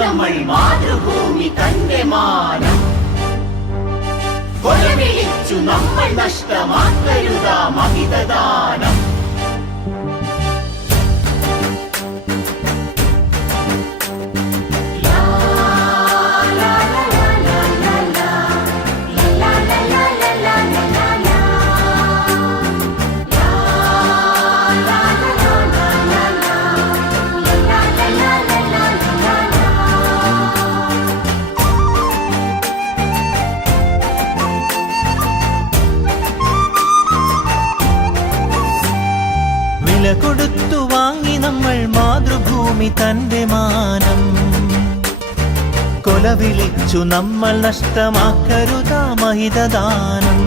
നമ്മൾ മാതൃഭൂമി തന്റെ മാനം കൊലവിളിച്ചു നമ്മൾ നഷ്ടമാക്കരുതാ മഹിതദാനം. വില കൊടുത്തു വാങ്ങി നമ്മൾ മാതൃഭൂമി തന്റെ മാനം കൊലവിളിച്ചു നമ്മൾ നഷ്ടമാക്കരുതാ മഹിതദാനം.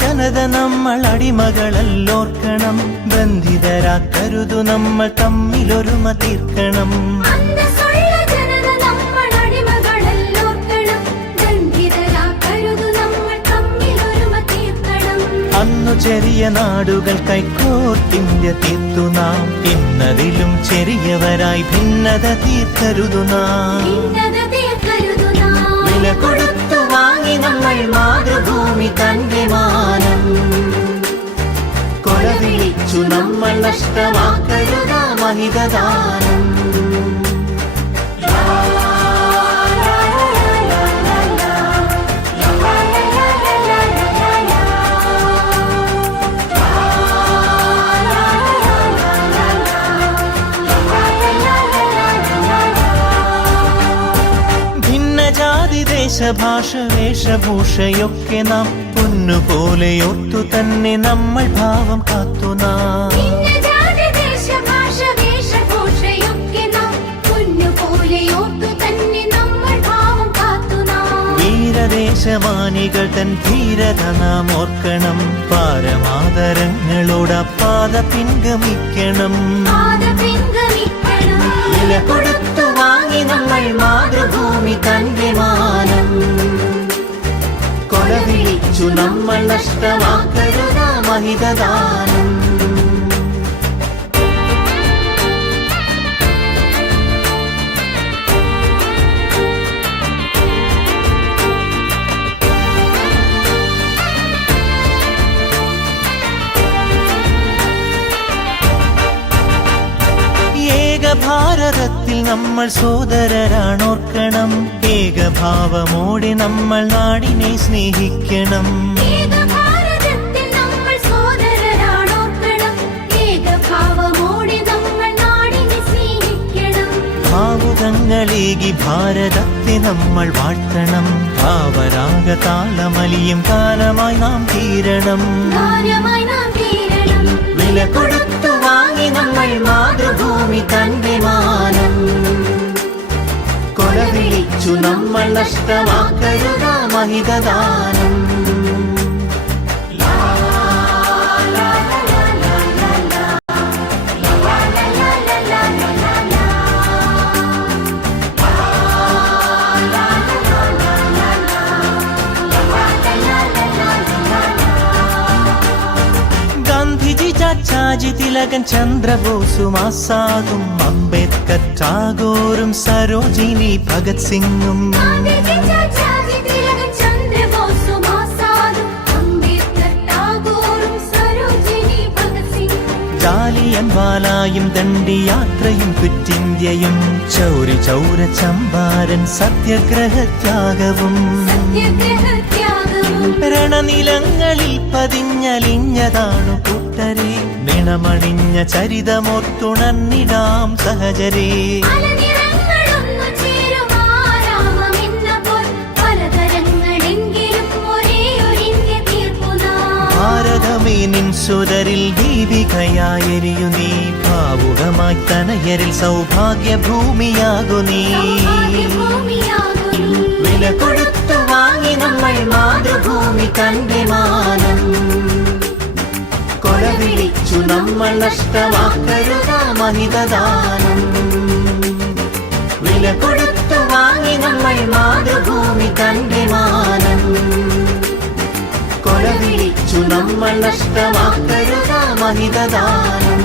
ജനത നമ്മൾ അടിമകളല്ലോർക്കണം, ബന്ധിതരാക്കരുതു നമ്മൾ തമ്മിലൊരുമ തീർക്കണം. അന്നു ചെറിയ നാടുകൾ കൈക്കോർത്തിന്ത്യ തീർത്തു നാം, ഇന്നതിലും ചെറിയവരായി ഭിന്നത തീർക്കരുതു നാം. വില കൊടുത്തു വാങ്ങി നമ്മൾ മാതൃഭൂമി തന്റെ മാനം കൊലവിളിച്ചു നമ്മൾ നഷ്ടമാക്കരുതാ മഹിതദാനം. ദേശഭാഷ വേഷഭൂഷയൊക്കെ നാം പൊന്നുപോലെയോർത്തു തന്നെ നമ്മൾ ഭാവം കാത്തു നാം. വീരദേശമാനികൾ തൻ ധീരത നാം ഓർക്കണം, പാരമാദരങ്ങളോടപ്പാത പിൻഗമിക്കണം. വില കൊടുത്തു വാങ്ങി നമ്മൾ മാതൃഭൂമി തന്റെ മാനം കൊലവിളിച്ചു നമ്മൾ നഷ്ടമാക്കരുതാ മഹിതദാനം. ഭാരതത്തിൽ നമ്മൾ സോദരരാണോർക്കണം, ഏകഭാവമോടെ നമ്മൾ നാടിനെ സ്നേഹിക്കണം. ഭാവുകങ്ങളേകി ഭാരതത്തെ നമ്മൾ വാഴ്ത്തണം, ഭാവരാഗ താളമലിയും ഗാനമായി നാം തീരണം. വില കൊടുത്തു വാങ്ങി നമ്മൾ മാതൃഭൂമി തന്റെ മാനം കൊലവിളിച്ചു നമ്മൾ നഷ്ടമാക്കരുതാ മഹിതദാനം. ചാച്ചാജി തിലകൻ ചന്ദ്രബോസും ആസാദും അംബേദ്കർ ടാഗോറും സരോജിനി ഭഗത് സിംഗും ജാലിയൻവാലായും ദണ്ഡിയാത്രയും ക്വിറ്റിന്ത്യയും ചൗരി ചൗര ചമ്പാരൻ സത്യാഗ്രഹത്യാഗവും രണനിലങ്ങളിൽ പതിഞ്ഞലിഞ്ഞതാണു കൂട്ടരെ, നിണമണിഞ്ഞ ചരിതമോർത്തുണർന്നിടാം സഹചരേ. ഭാരതമേ നിൻ സുരരിൽ ദീപികയായെരിയു നീ ഭാവുകമായി തനയരിൽ സൗഭാഗ്യ ഭൂമിയാകു നീ വില കൊടുത്തു വാങ്ങി നമ്മൾ മാതൃഭൂമി തന്റെ മാനം കൊല വിളിച്ചു നമ്മൾ നഷ്ടമാക്കരുത മഹിതദാനം വില കൊടുത്തു വാങ്ങി നമ്മൾ മാതൃഭൂമി തന്റെ മാനം കൊല വിളിച്ചു നമ്മൾ നഷ്ടമാക്കരുത മഹിതദാനം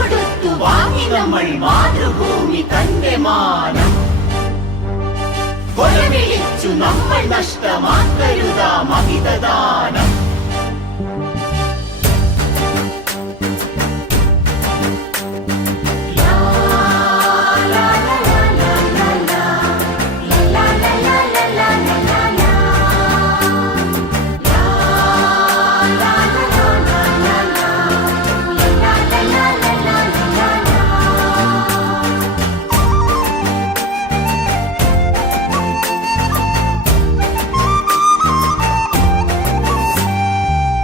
കൊടുത്തു വാങ്ങി നമ്മൾ മാതൃഭൂമി തന്റെ മാനം കൊല വിളിച്ചു നമ്മൾ നഷ്ടമാക്കരുത മഹിതദാനം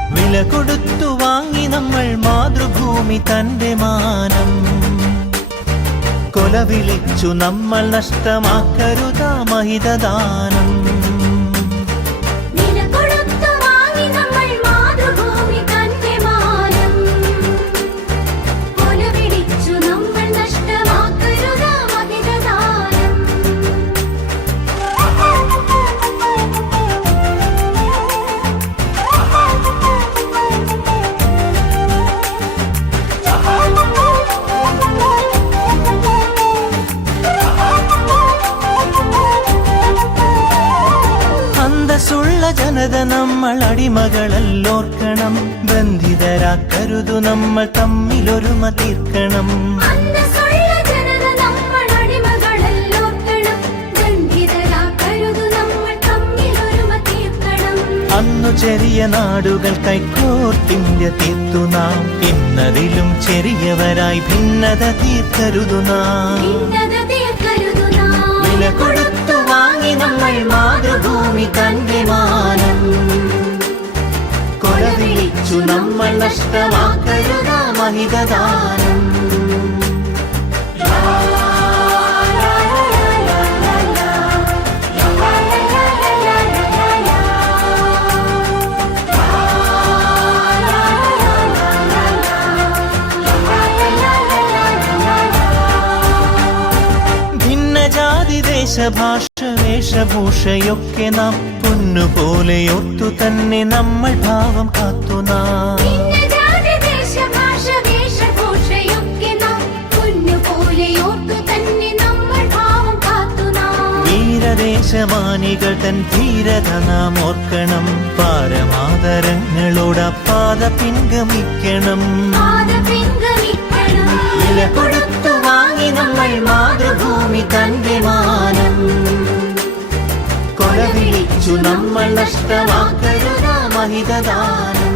വില കൊടുത്തു വാങ്ങി നമ്മൾ മാതൃഭൂമി തന്റെ മാനം കൊല വിളിച്ചു നമ്മൾ നഷ്ടമാക്കരുത മഹിതദാനം സുള്ള ജനത നമ്മൾ അടിമകളല്ലോർക്കണം ബന്ധിതരാക്കരുതു നമ്മൾ തമ്മിലൊരുമ തീർക്കണം അന്നു ചെറിയ നാടുകൾ കൈക്കോർത്തിന്ത്യ തീർത്തു നാം ഇന്നതിലും ചെറിയവരായി ഭിന്നത തീർക്കരുതു നാം വില കൊടുത്തു വാങ്ങി നമ്മൾ മാതൃഭൂമി തന്റെ മാനം കൊല വിളിച്ചു നമ്മൾ നഷ്ടമാക്കരുത മഹിതദാനം ദേശഭാഷ വേഷഭൂഷയൊക്കെ നാം പൊന്നുപോലെ ഒത്തു തന്നെ നമ്മൾ ഭാവം കാത്തു നാം വീരദേശമാനികൾ തൻ ധീരത നാം ഓർക്കണം പാരമാതരങ്ങളോട് പാത പിൻഗമിക്കണം വില കൊടുത്തു വാങ്ങി നമ്മൾ മാതൃഭൂമി തന്റെ മാനം കൊല വിളിച്ചു നമ്മൾ നഷ്ടമാക്കരുത മഹിതദാനം